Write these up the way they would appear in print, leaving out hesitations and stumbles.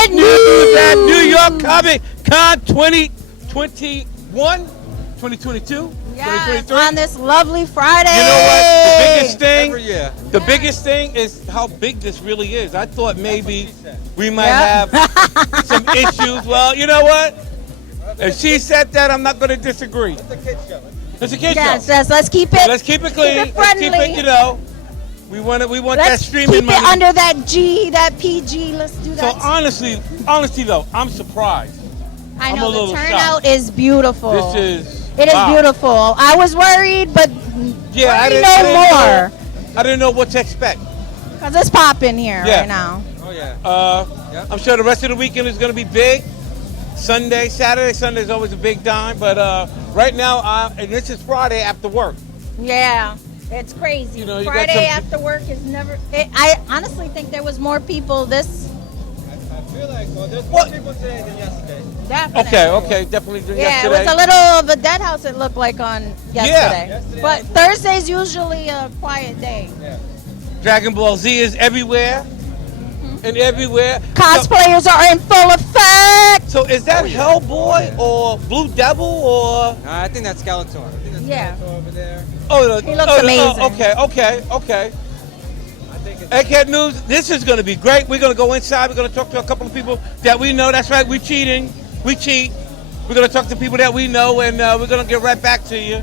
Egghead News at New York Comic Con 2021, 2022, Yes, 2023. on this lovely Friday. You know what? The biggest thing, Every year. the biggest thing is how big this really is. I thought maybe we might Yep. have some issues. Well, you know what? If she said that, I'm not going to disagree. It's a kid show. It's a kid Yes, show. yes, let's keep it. Let's keep it clean. Keep it Let's keep it, friendly. you know. We want that Let's streaming keep money. it under that G, that PG. Let's do So that. honestly though, I'm surprised. I I'm a know little the turnout is beautiful. This is It is wow. beautiful. I was worried, but Yeah, I we didn't know know. more I didn't know what to expect. because it's popping here Yeah. right now. Oh, yeah. Yep. I'm sure the rest of the weekend is going to be big. Saturday is always a big time, but right now, and this is Friday after work. Yeah, it's crazy. You know, you got Friday some- after work is never. I honestly think there was more people this. I feel like, well, there's What? more people today than yesterday. Definitely. Okay, definitely. Yeah, yesterday. it was a little of a dead house. It looked like on yesterday. Yesterday But was- Thursday's usually a quiet day. Yeah. Dragon Ball Z is everywhere, and everywhere. Cosplayers are in full effect. So is that Hellboy or Blue Devil or? I think that's Skeletor. I think that's Yeah. Skeletor over there. He looks amazing. Okay. I think it's... Egghead News, this is going to be great. We're going to go inside. We're going to talk to a couple of people that we know. That's right, we're cheating. We cheat. We're going to talk to people that we know, and we're going to get right back to you.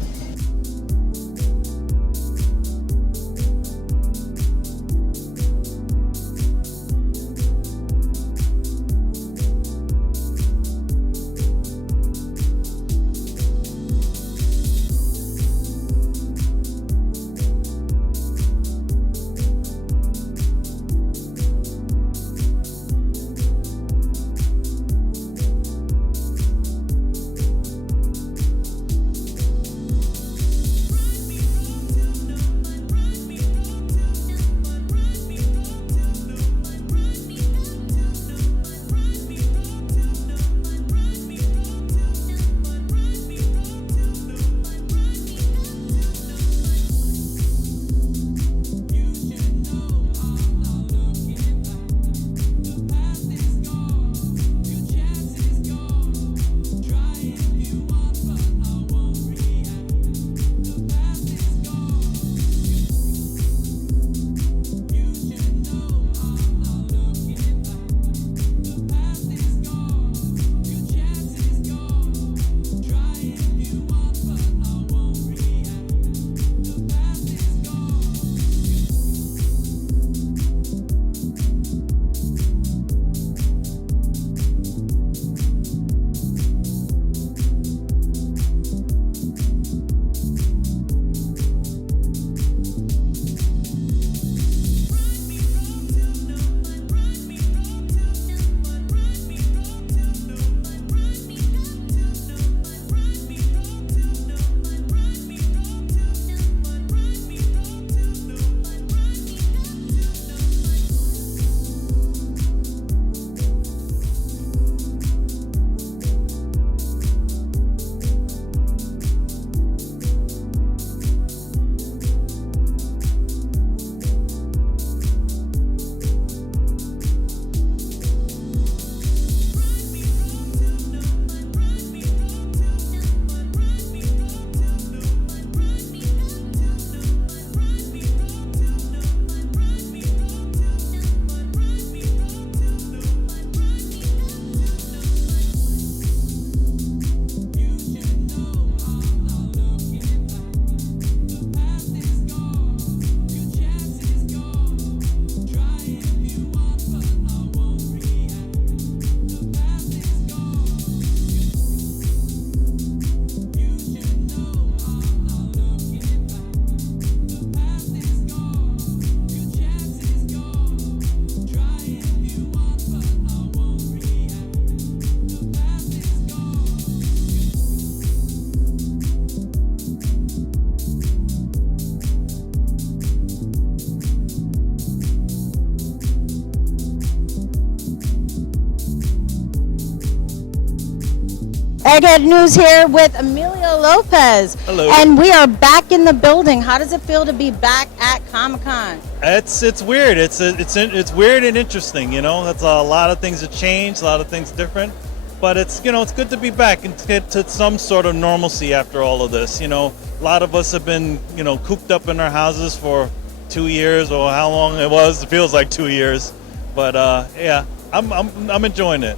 Egghead News here with Emilio Lopez. Hello. And we are back in the building. How does it feel to be back at Comic-Con? It's weird. It's weird and interesting. That's a lot of things have changed, a lot of things different. But it's good to be back and to get to some sort of normalcy after all of this. A lot of us have been cooped up in our houses for 2 years or how long it was. It feels like 2 years. But yeah, I'm enjoying it.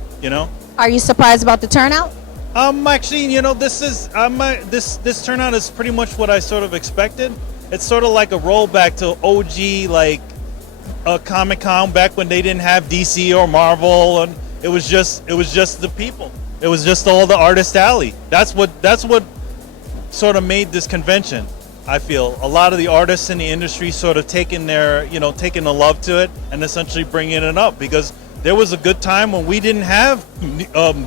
Are you surprised about the turnout? Actually, this turnout is pretty much what I sort of expected. It's sort of like a rollback to OG, like Comic-Con back when they didn't have DC or Marvel, and it was just the people. It was just all the artist alley. That's what sort of made this convention. I feel a lot of the artists in the industry sort of taking taking the love to it and essentially bringing it up, because there was a good time when we didn't have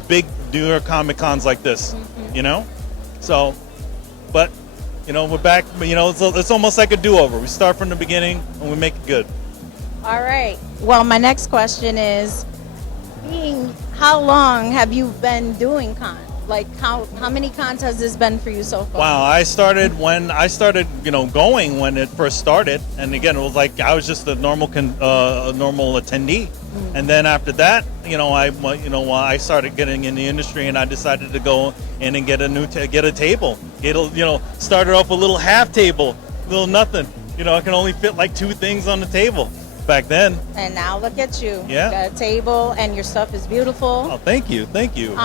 big New York Comic-Cons like this, So, but, we're back. It's almost like a do-over. We start from the beginning and we make it good. All right. Well, my next question is, how long have you been doing con? Like, how many cons has this been for you so far? Wow, I started going when it first started, and again, it was like I was just a normal attendee, and then after that, I started getting in the industry, and I decided to go in and get a table. Started off with a little half table, little nothing. I can only fit like 2 things on the table back then. And now look at you. Yeah. You got a table, and your stuff is beautiful. Oh, thank you. Do you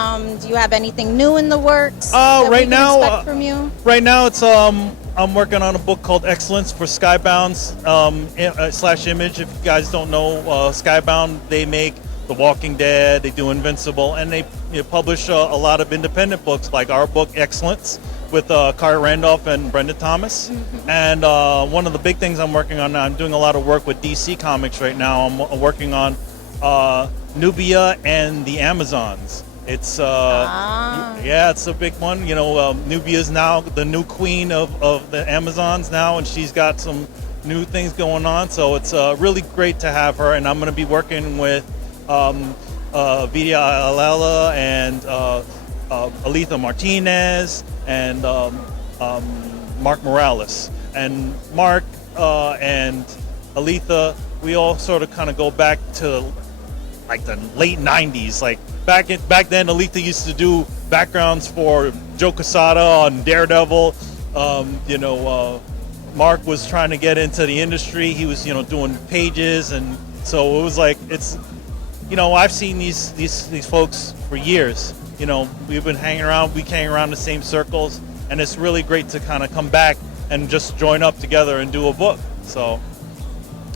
have anything new in the works? Right now, expect from you? Right now, it's I'm working on a book called Excellence for Skybound's /Image. If you guys don't know, Skybound, they make The Walking Dead, they do Invincible, and they publish a lot of independent books like our book Excellence with Carter Randolph and Brenda Thomas. Mm-hmm. And one of the big things I'm working on now, I'm doing a lot of work with DC Comics right now. I'm working on Nubia and the Amazons. It's it's a big one. Nubia is now the new queen of the Amazons now, and she's got some new things going on. So it's really great to have her, and I'm going to be working with Vidia Alala and Aletha Martinez and Mark Morales. And Mark and Aletha, we all sort of kind of go back to like the late 90s. Like back then, Aletha used to do backgrounds for Joe Quesada on Daredevil. Mark was trying to get into the industry. He was, doing pages, and so it was like I've seen these folks for years. We've been hanging around. We hang around the same circles, and it's really great to kind of come back and just join up together and do a book. So.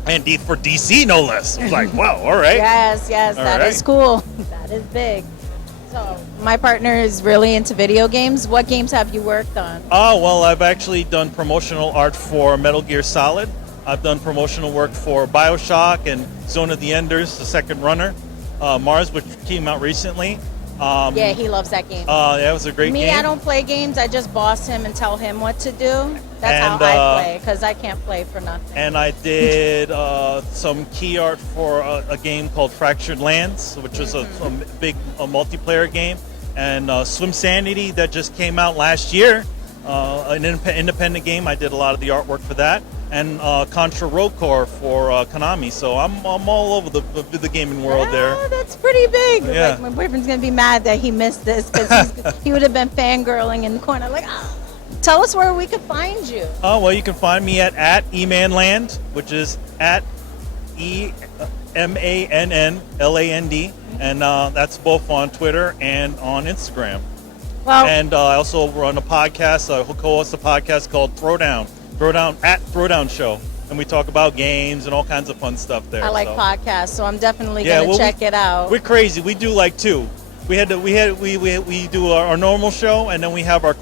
And for DC, no less. It's like, wow, all right. Yes, that is cool. That is big. So, my partner is really into video games. What games have you worked on? Oh, well, I've actually done promotional art for Metal Gear Solid. I've done promotional work for BioShock and Zone of the Enders, the second runner. Mars, which came out recently. Yeah, he loves that game. That was a great game. Me, I don't play games. I just boss him and tell him what to do. That's how I play, because I can't play for nothing. And I did some key art for a game called Fractured Lands, which was a big multiplayer game. And Swim Sanity that just came out last year, an independent game. I did a lot of the artwork for that. And Contra Road Corps for Konami. So I'm all over the gaming world there. That's pretty big. Yeah. Like, my boyfriend's going to be mad that he missed this, because he would have been fangirling in the corner. Like, tell us where we could find you. Oh, well, you can find me at eManland, which is at EMANNLAND. And that's both on Twitter and on Instagram. Well, And I also run a podcast. I co-host a podcast called Throwdown Show, and we talk about games and all kinds of fun stuff there. I like podcasts, so I'm definitely gonna check it out. We're crazy. We do like 2. We do our normal show, and then we have our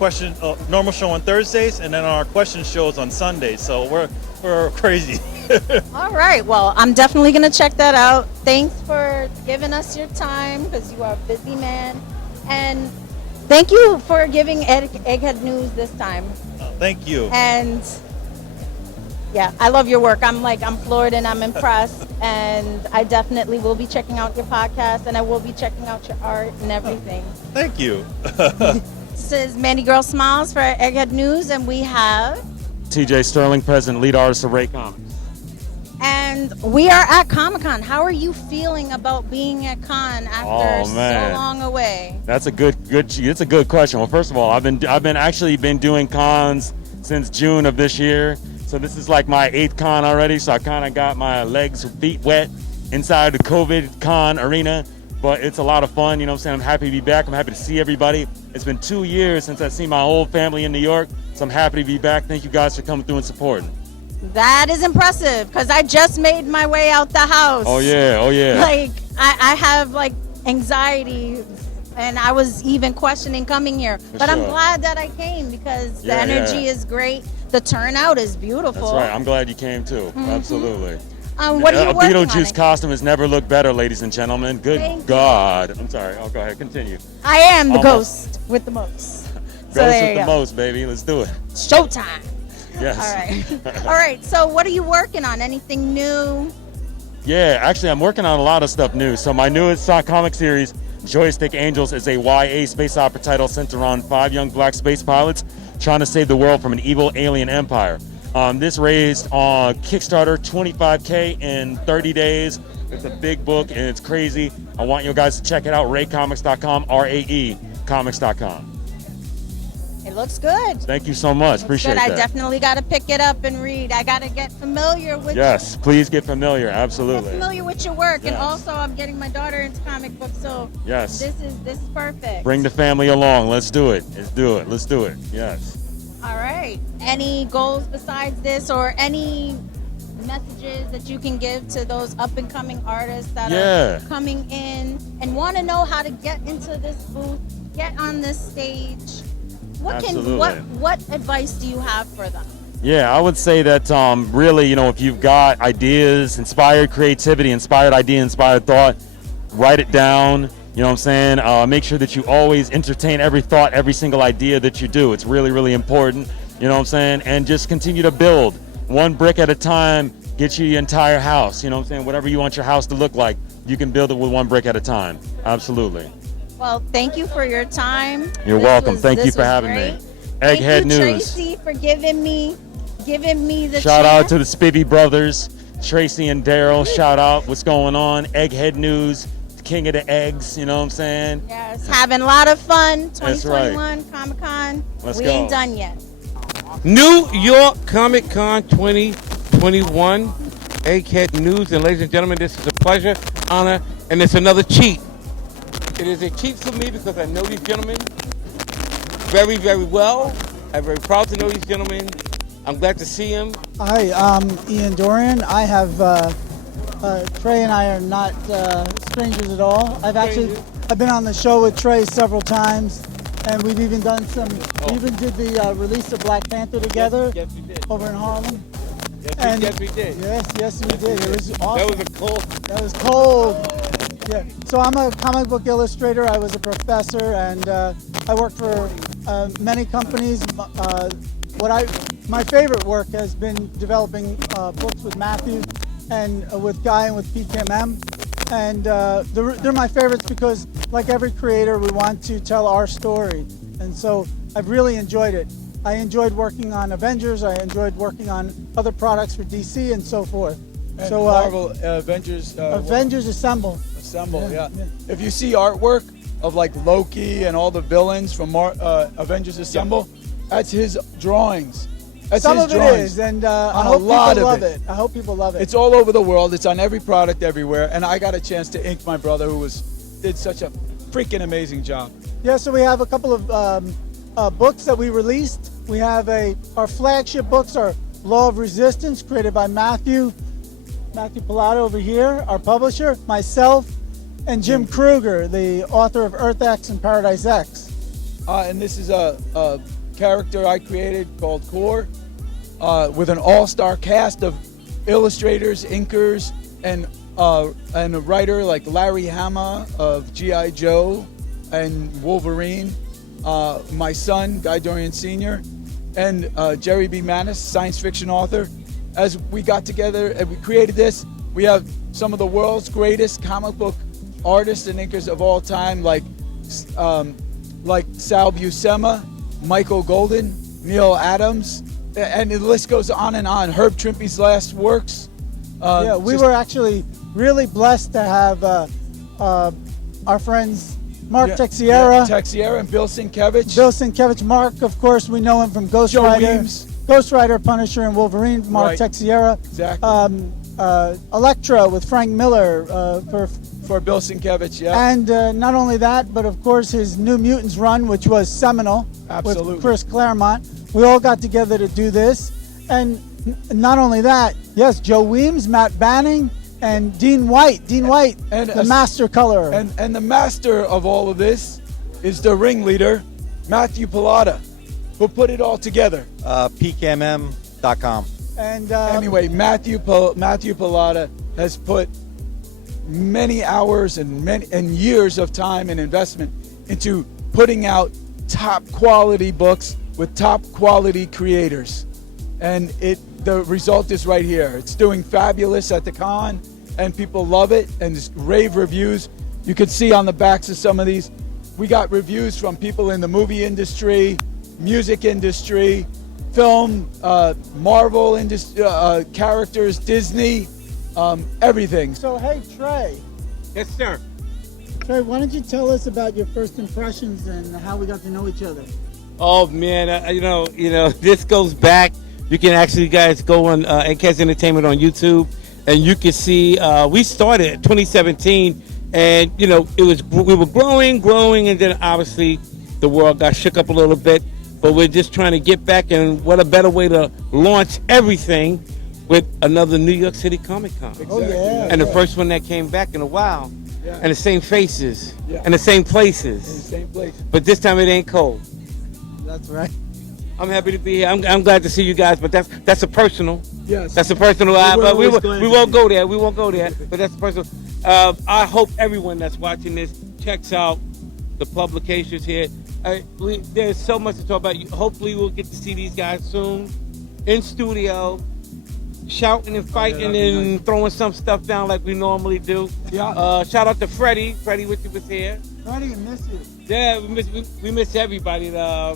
normal show on Thursdays, and then our question shows on Sundays. So we're crazy. All right. Well, I'm definitely gonna check that out. Thanks for giving us your time, because you are a busy man, and thank you for giving Egghead News this time. Thank you. And yeah, I love your work. I'm floored and I'm impressed. And I definitely will be checking out your podcast, and I will be checking out your art and everything. Thank you. This is Mandy Girl Smiles for Egghead News, and we have TJ Sterling, president, lead artist of Ray Comics. And we are at Comic-Con. How are you feeling about being at Con after so long away? That's a good. It's a good question. Well, first of all, I've been doing cons since June of this year. So this is like my 8th con already. So I kind of got my legs, feet wet inside the COVID con arena. But it's a lot of fun. You know what I'm saying? I'm happy to be back. I'm happy to see everybody. It's been 2 years since I've seen my whole family in New York. So I'm happy to be back. Thank you guys for coming through and supporting. That is impressive because I just made my way out the house. Oh yeah. Like I have like anxiety, and I was even questioning coming here. But I'm glad that I came because the energy is great. The turnout is beautiful. That's right. I'm glad you came too. Absolutely. What are you working on? A Beetlejuice costume has never looked better, ladies and gentlemen. Good God. I'm sorry. Oh, go ahead. Continue. I am the ghost with the most. Ghost with the most, baby. Let's do it. Showtime. Yes. All right. All right. So what are you working on? Anything new? Yeah, actually, I'm working on a lot of stuff new. So my newest comic series, Joystick Angels, is a YA space opera title centered around 5 young black space pilots trying to save the world from an evil alien empire. This raised on Kickstarter $25K in 30 days. It's a big book and it's crazy. I want you guys to check it out, raecomics.com, RAE comics.com. It looks good. Thank you so much. Appreciate that. I definitely got to pick it up and read. I got to get familiar with Yes, please get familiar. Absolutely. Get familiar with your work. Yes. And also I'm getting my daughter into comic books, so yes. This is perfect. Bring the family along. Let's do it. Let's do it. Let's do it. Yes. All right. Any goals besides this or any messages that you can give to those up and coming artists that are coming in and want to know how to get into this booth, get on this stage? What advice do you have for them? Yeah, I would say that really, you know, if you've got ideas, inspired creativity, inspired idea, inspired thought, write it down. You know what I'm saying? Make sure that you always entertain every thought, every single idea that you do. It's really, really important. You know what I'm saying? And just continue to build. One brick at a time, get you your entire house. You know what I'm saying? Whatever you want your house to look like, you can build it with one brick at a time. Absolutely. Well, thank you for your time. You're welcome. Thank you for having me. Egghead News. Thank you, Tracy, for giving me the Shout out to the Spivey brothers, Tracy and Daryl. Shout out. What's going on? Egghead News, king of the eggs. You know what I'm saying? Yes, having a lot of fun. 2021 That's right. Comic-Con. Let's we go. ain't done yet. New York Comic Con 2021. Egghead News. And ladies and gentlemen, this is a pleasure, honor, and it's another cheat. It is a cheat for me because I know these gentlemen very, very well. I'm very proud to know these gentlemen. I'm glad to see them. Hi, I'm Ian Dorian. I have Trey and I are not strangers at all. I've been on the show with Trey several times, and we've even done we even did the release of Black Panther together over in Harlem. Yes, we did. Yes, we did. It was awesome. That was cold. Yeah. So I'm a comic book illustrator. I was a professor, and I worked for many companies. My favorite work has been developing books with Matthew and with Guy and with PKMM. And they're my favorites because, like every creator, we want to tell our story. And so I've really enjoyed it. I enjoyed working on Avengers. I enjoyed working on other products for DC and so forth. And so Marvel Avengers. Avengers Assemble. Yeah. If you see artwork of like Loki and all the villains from Avengers Assemble, that's his drawings. That's Some his of drawings. it is, and I hope people love it. I hope people love it. It's all over the world. It's on every product everywhere. And I got a chance to ink my brother, who did such a freaking amazing job. Yeah, so we have a couple of books that we released. We have our flagship books are Law of Resistance, created by Matthew Pilato over here, our publisher, myself, and Jim Kruger, the author of Earth X and Paradise X. And this is a character I created called Core, with an all-star cast of illustrators, inkers, and a writer like Larry Hama of G.I. Joe and Wolverine, my son, Guy Dorian Sr., and Jerry B. Manis, science fiction author. As we got together and we created this, we have some of the world's greatest comic book artists and inkers of all time, like Sal Buscema, Michael Golden, Neil Adams, and the list goes on and on. Herb Trimpe's last works, Yeah, we just- were actually really blessed to have our friends Mark Texiera, Texiera and Bill Sienkiewicz. Bill Sienkiewicz. Mark, of course, we know him from Ghost Joe Rider, Weems. Ghost Rider, Punisher, and Wolverine. Mark Right. Texiera. Exactly. Elektra with Frank Miller For Bill Sienkiewicz, yeah. and not only that, but of course his New Mutants run, which was seminal Absolutely. with Chris Claremont. We all got together to do this, and not only that, yes, Joe Weems, Matt Banning, and Dean White. Dean White, And the master colorer. And the master of all of this is the ringleader, Matthew Pilata, who put it all together. PKMM.com. And Anyway, Matthew Pilata has put many hours and years of time and investment into putting out top quality books with top quality creators, and the result is right here. It's doing fabulous at the con, and people love it, and it's rave reviews. You can see on the backs of some of these, we got reviews from people in the movie industry, music industry, film, Marvel industry, characters, Disney, everything. so, hey, Trey. Yes, sir. Trey, why don't you tell us about your first impressions and how we got to know each other? Oh man, you know, this goes back. You can actually, guys, go on EggHeads Entertainment on YouTube, and you can see we started in 2017, and we were growing, and then obviously the world got shook up a little bit. But we're just trying to get back, and what a better way to launch everything with another New York City Comic Con. Oh, yeah. And the first one that came back in a while, Yeah. and the same faces, Yeah. and the same In the places. same place. But this time it ain't cold. That's right. I'm happy to be here. I'm glad to see you guys, but that's a personal. Yes. That's a personal. We were But we always glad to won't see go there. We won't go there. But that's personal. I hope everyone that's watching this checks out the publications here. There's so much to talk about. Hopefully, we'll get to see these guys soon in studio, shouting and fighting and throwing some stuff down like we normally do. Yeah. Shout out to Freddie. Freddie Whitley was here. Freddie, I miss you. Yeah, we miss everybody. So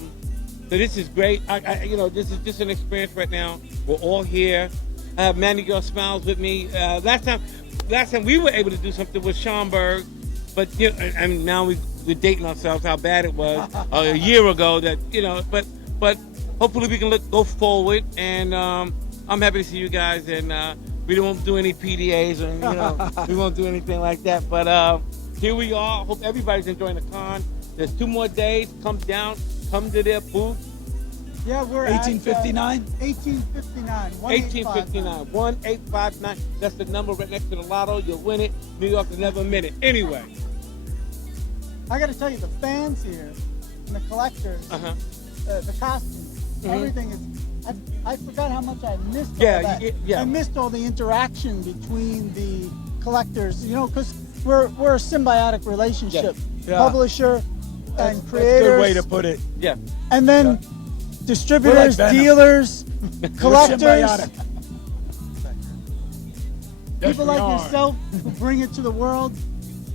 this is great. This is just an experience right now. We're all here. I have Manny Girl Smiles with me. Last time we were able to do something with Schomburg, but and now we're dating ourselves how bad it was a year ago. But hopefully we can go forward. And I'm happy to see you guys. And we won't do any PDAs, and we won't do anything like that. But here we are. Hope everybody's enjoying the con. There's 2 more days. Come to their booth. Yeah, we're 1859. 1859. 1859, 1859. That's the number right next to the lotto. You'll win it. New York will never win it. Anyway. I got to tell you, the fans here and the collectors, the costumes, everything is. I forgot how much I missed. Yeah, all that. yeah. I missed all the interaction between the collectors. Because we're a symbiotic relationship. Yeah. Publisher and That's a creators. good way to put it. Yeah. And then distributors, We're like Venom. dealers, collectors, symbiotic. people like yourself who bring it to the world.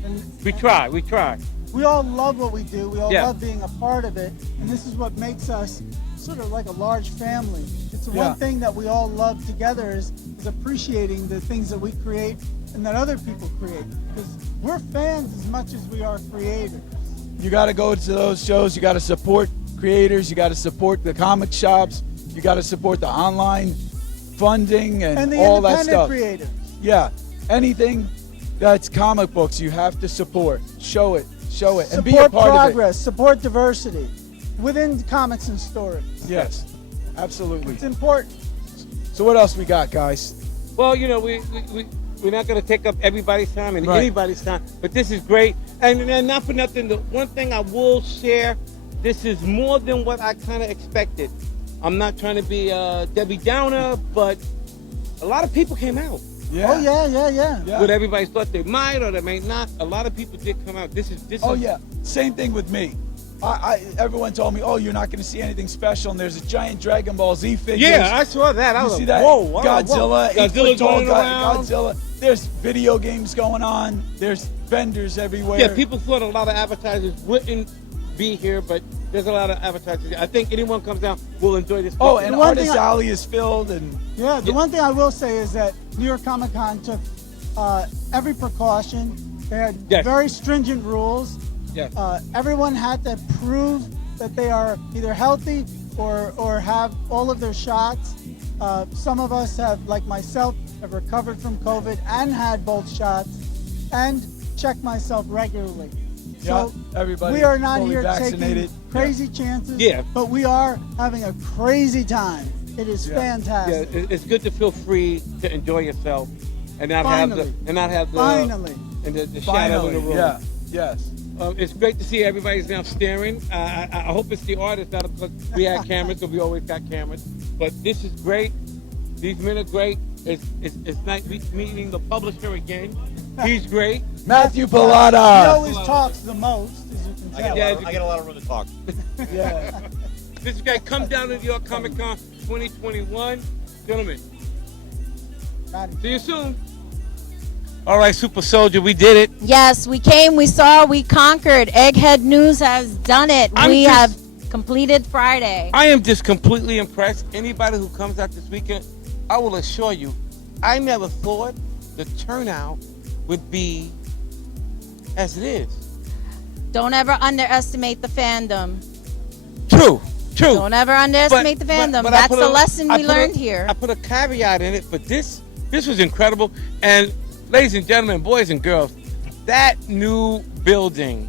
And We try. we all love what we do. We all Yeah. love being a part of it. And this is what makes us sort of like a large family. It's the Yeah. one thing that we all love together is appreciating the things that we create and that other people create. Because we're fans as much as we are creators. You got to go to those shows. You got to support creators. You got to support the comic shops. You got to support the online funding and the all that independent stuff. creators. Yeah, anything that's comic books, you have to support. Show it, and be a Support part progress, support diversity within comics and stories. of it. Yes, absolutely. It's important. So what else we got, guys? Well, we're not going to take up everybody's time and Right. anybody's time, but this is great. And not for nothing, the one thing I will share, this is more than what I kind of expected. I'm not trying to be Debbie Downer, but a lot of people came out. Yeah. Oh, yeah. What everybody thought they might or they may not. A lot of people did come out. This is. Oh yeah, same thing with me. Everyone told me, oh, you're not going to see anything special, and there's a giant Dragon Ball Z figure. Yeah, I saw that. I You was see like, that? whoa, wow, Godzilla, whoa. 8 foot tall going around. Godzilla. There's video games going on. There's vendors everywhere. Yeah, people thought a lot of advertisers wouldn't be here, but There's a lot of advertising. I think anyone comes down will enjoy this. Oh, weekend. and one Artist thing I- Alley is filled, and Yeah, the one thing I will say is that New York Comic Con took every precaution. They had Yes. very stringent rules. Yes. Everyone had to prove that they are either healthy or have all of their shots. Some of us have, like myself, have recovered from COVID and had both shots, and check myself regularly. So everybody we are not fully here vaccinated. taking crazy chances. Yeah. But we are having a crazy time. It is Yeah, fantastic. it's good to feel free to enjoy yourself and not Finally. have the Finally. and the shadow in the room. Yeah. Yes. It's great to see everybody's now staring. I hope it's the artist, not because we had cameras, because we always got cameras. But this is great. These men are great. It's nice meeting the publisher again. He's great. Matthew He Pilata. always talks the most, as you can tell. I get a lot of room to talk. Yeah. This is great. Come down to New York Comic Con 2021. Gentlemen, Maddie. see you soon. All right, Super Soldier, we did it. Yes, we came, we saw, we conquered. Egghead News has done it. We have completed Friday. I am just completely impressed. Anybody who comes out this weekend, I will assure you, I never thought the turnout would be as it is. Don't ever underestimate the fandom. True. Don't ever underestimate the fandom. I That's put the lesson we I put learned here. I put a caveat in it, but this was incredible. And ladies and gentlemen, boys and girls, that new building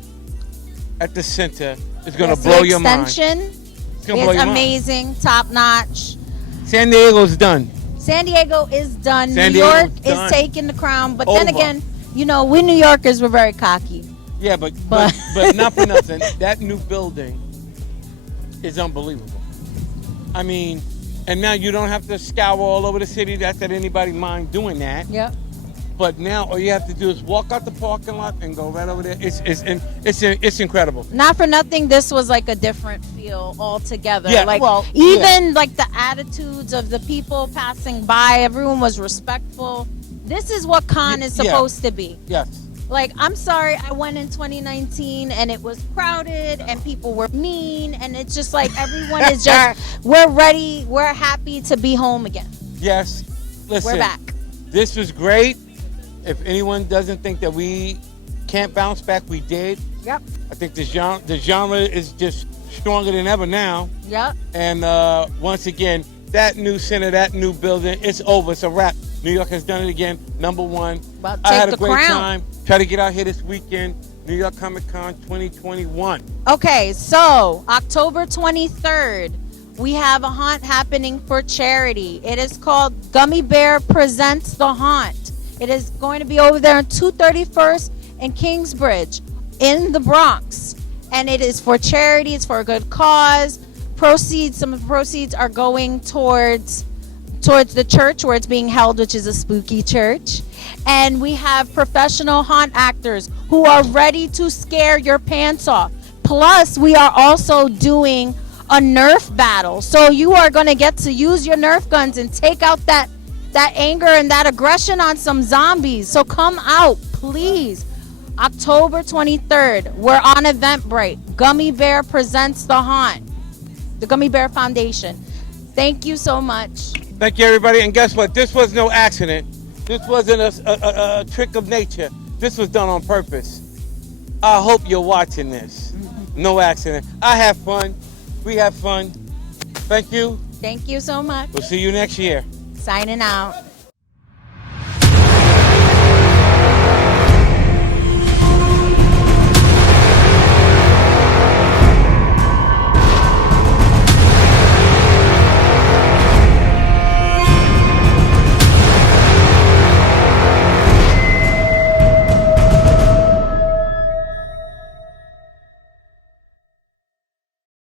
at the center is going to blow your mind. Extension It's going to blow is your mind. amazing, top notch. San Diego's done. San Diego is done. San New York Diego's done. is taking the crown. But then Over. again, you know, we New Yorkers, we're very cocky. Yeah, but not for nothing. That new building is unbelievable. I mean, and now you don't have to scour all over the city. That's at anybody's mind doing that. Yep. But now all you have to do is walk out the parking lot and go right over there. It's incredible. Not for nothing, this was like a different feel altogether. Yeah, like well, even like the attitudes of the people passing by, everyone was respectful. This is what con is supposed to be. Yes. Like, I'm sorry, I went in 2019 and it was crowded and people were mean, and it's just like everyone is just, we're ready, we're happy to be home again. Yes. Listen. We're back. This was great. If anyone doesn't think that we can't bounce back, we did. Yep. I think the genre is just stronger than ever now. Yep. And once again, that new center, that new building, it's over. It's a wrap. New York has done it again. Number one. About to I take had a the great crown. time. Try to get out here this weekend. New York Comic Con 2021. Okay, so October 23rd, we have a haunt happening for charity. It is called Gummy Bear Presents the Haunt. It is going to be over there on 231st and Kingsbridge in the Bronx. And it is for charity. It's for a good cause. Some of the proceeds are going towards the church where it's being held, which is a spooky church. And we have professional haunt actors who are ready to scare your pants off. Plus, we are also doing a Nerf battle. So you are going to get to use your Nerf guns and take out that anger and that aggression on some zombies. So come out, please. October 23rd, we're on Eventbrite. Gummy Bear Presents the Haunt. The Gummy Bear Foundation. Thank you so much. Thank you, everybody. And guess what? This was no accident. This wasn't a trick of nature. This was done on purpose. I hope you're watching this. No accident. I have fun. We have fun. Thank you. Thank you so much. We'll see you next year. Signing out.